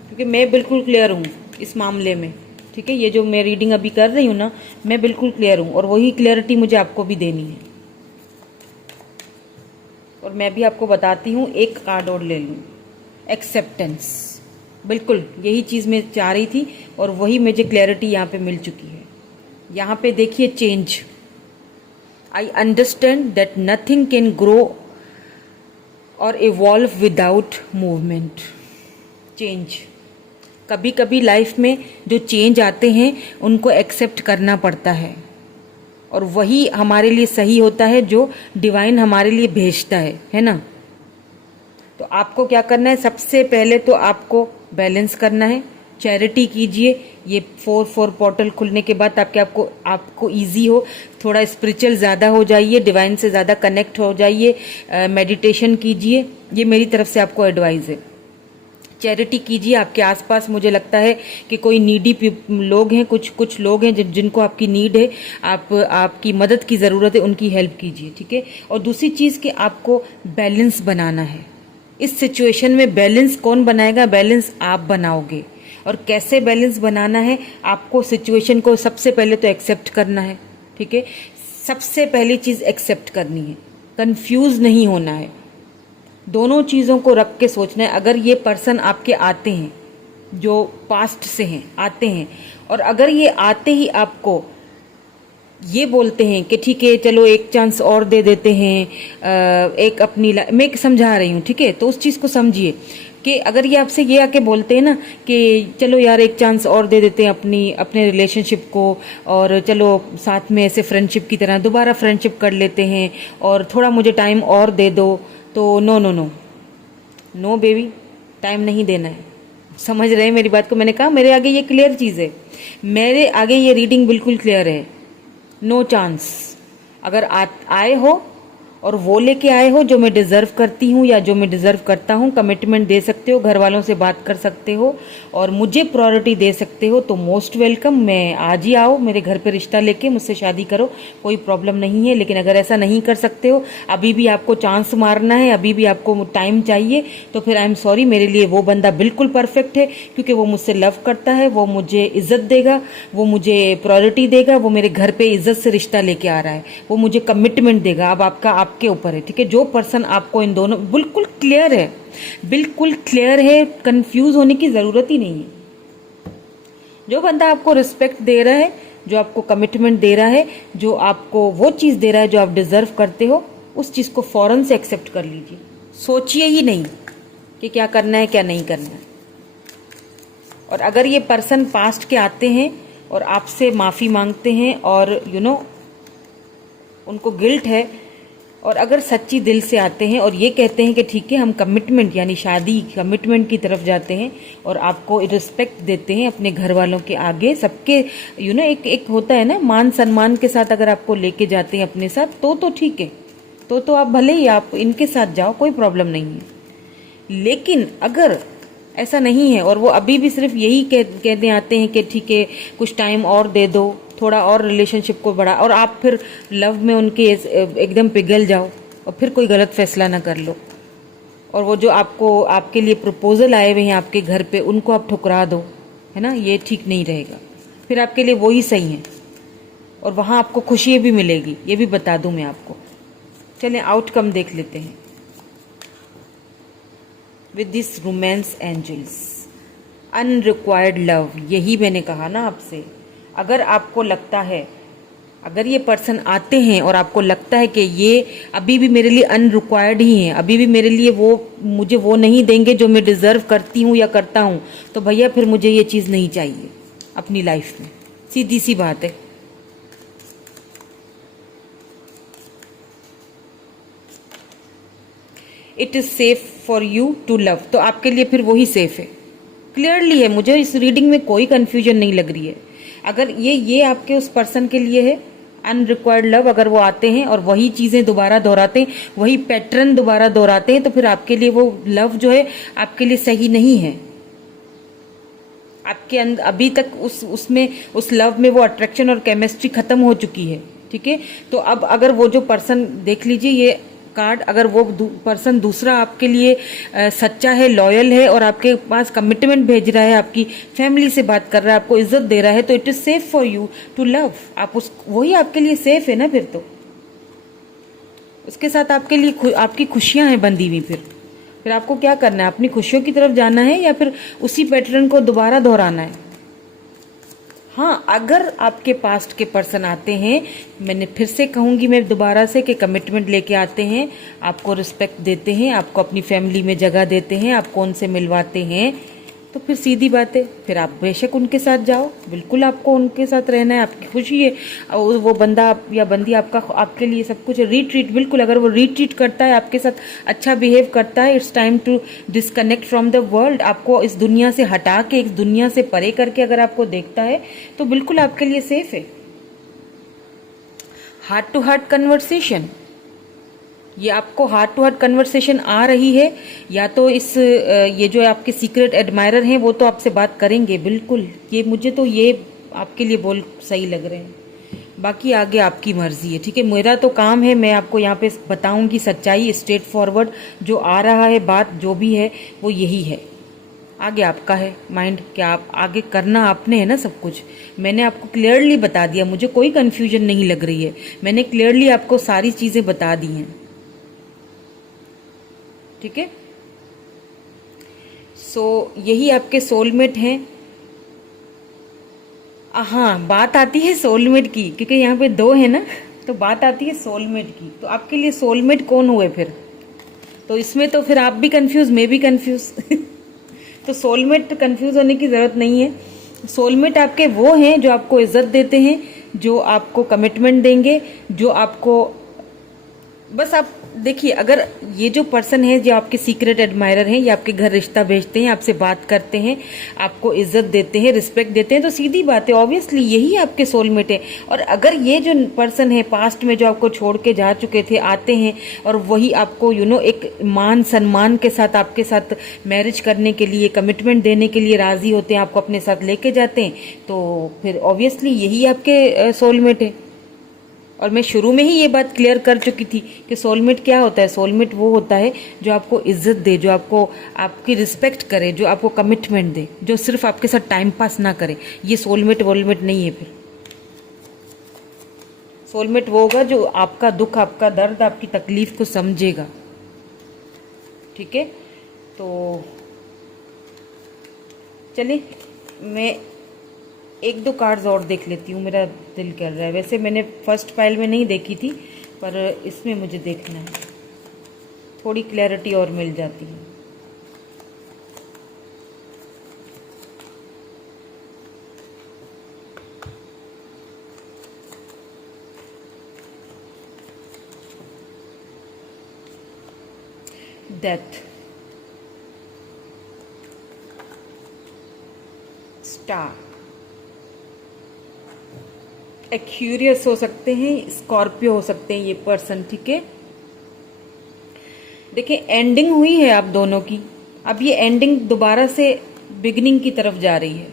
क्योंकि मैं बिल्कुल क्लियर हूँ इस मामले में, ठीक है? ये जो मैं रीडिंग अभी कर रही हूँ ना, मैं बिल्कुल क्लियर हूँ और वही क्लियरिटी मुझे आपको भी देनी है। और मैं भी आपको बताती हूँ, एक कार्ड और ले लूँ। एक्सेप्टेंस, बिल्कुल यही चीज़ मैं चाह रही थी और वही मुझे क्लैरिटी यहाँ पे मिल चुकी है। यहाँ पे देखिए, change. I understand that nothing can grow और इवॉल्व विदाउट मूवमेंट। चेंज, कभी कभी लाइफ में जो चेंज आते हैं उनको एक्सेप्ट करना पड़ता है और वही हमारे लिए सही होता है जो डिवाइन हमारे लिए भेजता है ना? तो आपको क्या करना है? सबसे पहले तो आपको बैलेंस करना है। चैरिटी कीजिए। ये 4 पोर्टल खुलने के बाद ताकि आपको इजी हो, थोड़ा स्पिरिचुअल ज़्यादा हो जाइए, डिवाइन से ज़्यादा कनेक्ट हो जाइए, मेडिटेशन कीजिए। ये मेरी तरफ से आपको एडवाइस है। चैरिटी कीजिए। आपके आसपास मुझे लगता है कि कोई नीडी लोग हैं, कुछ लोग हैं जिनको आपकी नीड है, आपकी मदद की ज़रूरत है, उनकी हेल्प कीजिए, ठीक है? और दूसरी चीज़ कि आपको बैलेंस बनाना है। इस सिचुएशन में बैलेंस कौन बनाएगा? बैलेंस आप बनाओगे। और कैसे बैलेंस बनाना है? आपको सिचुएशन को सबसे पहले तो एक्सेप्ट करना है, ठीक है? सबसे पहली चीज़ एक्सेप्ट करनी है, कंफ्यूज नहीं होना है। दोनों चीज़ों को रख के सोचना है। अगर ये पर्सन आपके आते हैं जो पास्ट से हैं, आते हैं, और अगर ये आते ही आपको ये बोलते हैं कि ठीक है चलो एक चांस और दे देते हैं, एक अपनी मैं समझा रही हूँ, ठीक है? तो उस चीज़ को समझिए कि अगर ये आपसे ये आके बोलते हैं ना कि चलो यार एक चांस और दे देते हैं अपने रिलेशनशिप को, और चलो साथ में ऐसे फ्रेंडशिप की तरह दोबारा फ्रेंडशिप कर लेते हैं और थोड़ा मुझे टाइम और दे दो, तो no no no no baby, time नहीं देना है। समझ रहे हैं मेरी बात को? मैंने कहा मेरे आगे ये क्लियर चीज़ है, मेरे आगे ये रीडिंग बिल्कुल क्लियर है। No chance. अगर आए हो और वो लेके आए हो जो मैं डिज़र्व करती हूँ या जो मैं डिज़र्व करता हूँ, कमिटमेंट दे सकते हो, घर वालों से बात कर सकते हो और मुझे प्रायोरिटी दे सकते हो, तो मोस्ट वेलकम। मैं आज ही आओ मेरे घर पे रिश्ता लेके मुझसे शादी करो, कोई प्रॉब्लम नहीं है। लेकिन अगर ऐसा नहीं कर सकते हो, अभी भी आपको चांस मारना है, अभी भी आपको टाइम चाहिए, तो फिर आई एम सॉरी, मेरे लिए वो बंदा बिल्कुल परफेक्ट है, क्योंकि वो मुझसे लव करता है, वो मुझे इज्जत देगा, वो मुझे प्रायोरिटी देगा, वो मेरे घर पे इज्जत से रिश्ता लेके आ रहा है, वो मुझे कमिटमेंट देगा। अब आपके ऊपर है, ठीक है? जो पर्सन आपको इन दोनों, बिल्कुल क्लियर है, बिल्कुल क्लियर है, कंफ्यूज होने की जरूरत ही नहीं है। जो बंदा आपको रिस्पेक्ट दे रहा है, जो आपको कमिटमेंट दे रहा है, जो आपको वो चीज दे रहा है जो आप डिजर्व करते हो, उस चीज को फौरन से एक्सेप्ट कर लीजिए। सोचिए ही नहीं कि क्या करना है क्या नहीं करना है। और अगर ये पर्सन पास्ट के आते हैं और आपसे माफी मांगते हैं और उनको गिल्ट है, और अगर सच्ची दिल से आते हैं और ये कहते हैं कि ठीक है हम कमिटमेंट यानी शादी कमिटमेंट की तरफ जाते हैं और आपको रिस्पेक्ट देते हैं अपने घर वालों के आगे, सबके एक होता है ना मान सम्मान के साथ, अगर आपको लेके जाते हैं अपने साथ, तो ठीक है, तो आप भले ही आप इनके साथ जाओ, कोई प्रॉब्लम नहीं है। लेकिन अगर ऐसा नहीं है और वो अभी भी सिर्फ यही कहते आते हैं कि ठीक है कुछ टाइम और दे दो, थोड़ा और रिलेशनशिप को बढ़ा, और आप फिर लव में उनके एकदम पिघल जाओ और फिर कोई गलत फैसला ना कर लो, और वो जो आपके लिए प्रपोजल आए हुए हैं आपके घर पे, उनको आप ठुकरा दो, है ना? ये ठीक नहीं रहेगा। फिर आपके लिए वो ही सही है और वहाँ आपको खुशी भी मिलेगी, ये भी बता दूँ मैं आपको। चलें आउटकम देख लेते हैं with this romance angels. Unrequited love, यही मैंने कहा ना आपसे। अगर आपको लगता है, अगर ये पर्सन आते हैं और आपको लगता है कि ये अभी भी मेरे लिए अनरिक्वायर्ड ही हैं, अभी भी मेरे लिए वो मुझे वो नहीं देंगे जो मैं डिज़र्व करती हूँ या करता हूँ, तो भैया फिर मुझे ये चीज़ नहीं चाहिए अपनी लाइफ में। सीधी सी बात है। It is safe for you to love, तो आपके लिए फिर वही सेफ है। क्लियरली है, मुझे इस रीडिंग में कोई कन्फ्यूजन नहीं लग रही है। अगर ये आपके उस पर्सन के लिए है अनरिक्वायर्ड लव, अगर वो आते हैं और वही चीज़ें दोबारा दोहराते हैं, वही पैटर्न दोबारा दोहराते हैं, तो फिर आपके लिए वो लव जो है आपके लिए सही नहीं है। आपके अंदर अभी तक उस लव में वो अट्रैक्शन और केमिस्ट्री खत्म हो चुकी है, ठीक है। तो अब अगर वो जो पर्सन, देख लीजिए ये कार्ड, अगर वो पर्सन दूसरा आपके लिए सच्चा है, लॉयल है और आपके पास कमिटमेंट भेज रहा है, आपकी फैमिली से बात कर रहा है, आपको इज्जत दे रहा है, तो it is safe for you to love. आप वही आपके लिए सेफ है ना। फिर तो उसके साथ आपके लिए आपकी खुशियां हैं बंधी हुई। फिर आपको क्या करना है, अपनी खुशियों की तरफ जाना है या फिर उसी पैटर्न को दोबारा दोहराना है। हाँ, अगर आपके पास्ट के पर्सन आते हैं, मैंने फिर से कहूँगी मैं दोबारा से कि कमिटमेंट लेके आते हैं, आपको रिस्पेक्ट देते हैं, आपको अपनी फैमिली में जगह देते हैं, आपको उनसे मिलवाते हैं, तो फिर सीधी बात है, फिर आप बेशक उनके साथ जाओ, बिल्कुल आपको उनके साथ रहना है, आपकी खुशी है। और वो बंदा या बंदी आपके लिए सब कुछ है। रीट्रीट, बिल्कुल अगर वो रीट्रीट करता है आपके साथ, अच्छा बिहेव करता है, it's time to disconnect from the world. आपको इस दुनिया से हटा के, इस दुनिया से परे करके अगर आपको देखता है तो बिल्कुल आपके लिए सेफ है। हार्ट टू हार्ट कन्वर्सेशन, ये आपको हार्ट टू हार्ट कन्वर्सेशन आ रही है, या तो ये जो आपके सीक्रेट एडमायरर हैं वो तो आपसे बात करेंगे बिल्कुल। ये मुझे तो ये आपके लिए बोल सही लग रहे हैं। बाकी आगे आपकी मर्जी है, ठीक है। मेरा तो काम है, मैं आपको यहाँ पे बताऊंगी सच्चाई, स्ट्रेट फॉरवर्ड जो आ रहा है, बात जो भी है वो यही है। आगे आपका है माइंड, क्या आप आगे करना आपने है ना सब कुछ। मैंने आपको क्लियरली बता दिया, मुझे कोई कन्फ्यूजन नहीं लग रही है, मैंने क्लियरली आपको सारी चीज़ें बता दी हैं, ठीक है। यही आपके सोलमेट हैं। हाँ, बात आती है सोलमेट की, क्योंकि यहाँ पे दो है ना, तो बात आती है सोलमेट की। तो आपके लिए सोलमेट कौन हुए फिर? तो इसमें तो फिर आप भी कंफ्यूज, मैं भी कंफ्यूज तो सोलमेट कंफ्यूज होने की जरूरत नहीं है। सोलमेट आपके वो हैं जो आपको इज्जत देते हैं, जो आपको कमिटमेंट देंगे, जो आपको, बस आप देखिए, अगर ये जो पर्सन है जो आपके सीक्रेट एडमायरर हैं, ये आपके घर रिश्ता भेजते हैं, आपसे बात करते हैं, आपको इज्जत देते हैं, रिस्पेक्ट देते हैं, तो सीधी बात है ऑब्वियसली यही आपके सोलमेट है। और अगर ये जो पर्सन है पास्ट में जो आपको छोड़ के जा चुके थे, आते हैं और वही आपको एक मान सम्मान के साथ आपके साथ मैरिज करने के लिए, कमिटमेंट देने के लिए राजी होते हैं, आपको अपने साथ लेके जाते हैं, तो फिर ऑब्वियसली यही आपके सोलमेट है। और मैं शुरू में ही ये बात क्लियर कर चुकी थी कि सोलमेट क्या होता है। सोलमेट वो होता है जो आपको इज्जत दे, जो आपको आपकी रिस्पेक्ट करे, जो आपको कमिटमेंट दे, जो सिर्फ आपके साथ टाइम पास ना करे। ये सोलमेट वोलमेट नहीं है। फिर सोलमेट वो होगा जो आपका दुख, आपका दर्द, आपकी तकलीफ को समझेगा, ठीक है। तो चलिए मैं एक दो कार्ड्स और देख लेती हूँ, मेरा दिल कर रहा है। वैसे मैंने फर्स्ट फाइल में नहीं देखी थी, पर इसमें मुझे देखना है, थोड़ी क्लैरिटी और मिल जाती है। डेथ, स्टार, एक्यूरियस हो सकते हैं, स्कॉर्पियो हो सकते हैं ये पर्सन, ठीक है। देखिए एंडिंग हुई है आप दोनों की, अब ये एंडिंग दोबारा से बिगिनिंग की तरफ जा रही है,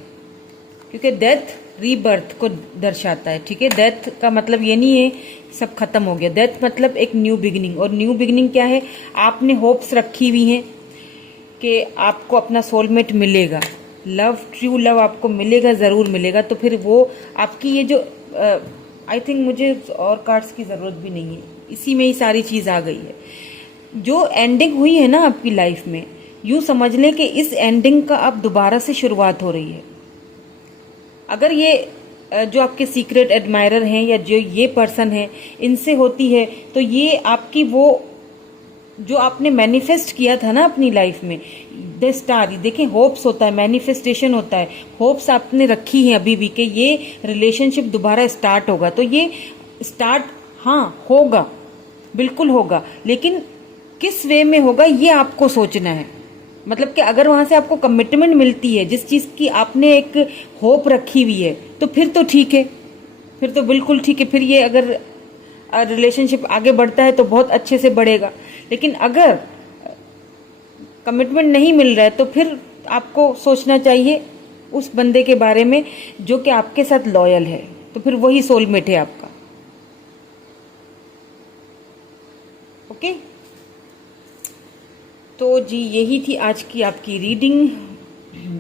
क्योंकि डेथ रीबर्थ को दर्शाता है, ठीक है। डेथ का मतलब ये नहीं है सब खत्म हो गया, डेथ मतलब एक न्यू बिगिनिंग। और न्यू बिगिनिंग क्या है, आपने होप्स रखी हुई हैं कि आपको अपना सोलमेट मिलेगा, लव, ट्रू लव आपको मिलेगा, ज़रूर मिलेगा। तो फिर वो आपकी ये जो आई थिंक मुझे और कार्ड्स की ज़रूरत भी नहीं है, इसी में ही सारी चीज़ आ गई है। जो एंडिंग हुई है ना आपकी लाइफ में, यूँ समझ लें कि इस एंडिंग का अब दोबारा से शुरुआत हो रही है। अगर ये जो आपके सीक्रेट एडमायरर हैं या जो ये पर्सन है, इनसे होती है, तो ये आपकी वो जो आपने मैनिफेस्ट किया था ना अपनी लाइफ में, द स्टार, देखें होप्स होता है, मैनिफेस्टेशन होता है, होप्स आपने रखी है अभी भी कि ये रिलेशनशिप दोबारा स्टार्ट होगा, तो ये स्टार्ट हाँ होगा, बिल्कुल होगा, लेकिन किस वे में होगा ये आपको सोचना है। मतलब कि अगर वहां से आपको कमिटमेंट मिलती है, जिस चीज़ की आपने एक होप रखी हुई है, तो फिर तो ठीक है, फिर तो बिल्कुल ठीक है। फिर ये अगर रिलेशनशिप आगे बढ़ता है तो बहुत अच्छे से बढ़ेगा। लेकिन अगर कमिटमेंट नहीं मिल रहा है तो फिर आपको सोचना चाहिए उस बंदे के बारे में जो कि आपके साथ लॉयल है, तो फिर वही सोलमेट है आपका। ओके, तो जी यही थी आज की आपकी रीडिंग।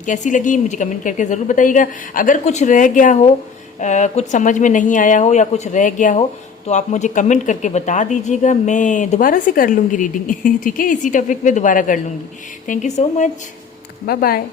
कैसी लगी मुझे कमेंट करके ज़रूर बताइएगा। अगर कुछ रह गया हो, कुछ समझ में नहीं आया हो या कुछ रह गया हो, तो आप मुझे कमेंट करके बता दीजिएगा, मैं दोबारा से कर लूँगी रीडिंग। ठीक है, इसी टॉपिक पे दोबारा कर लूँगी। Thank you so much, bye bye.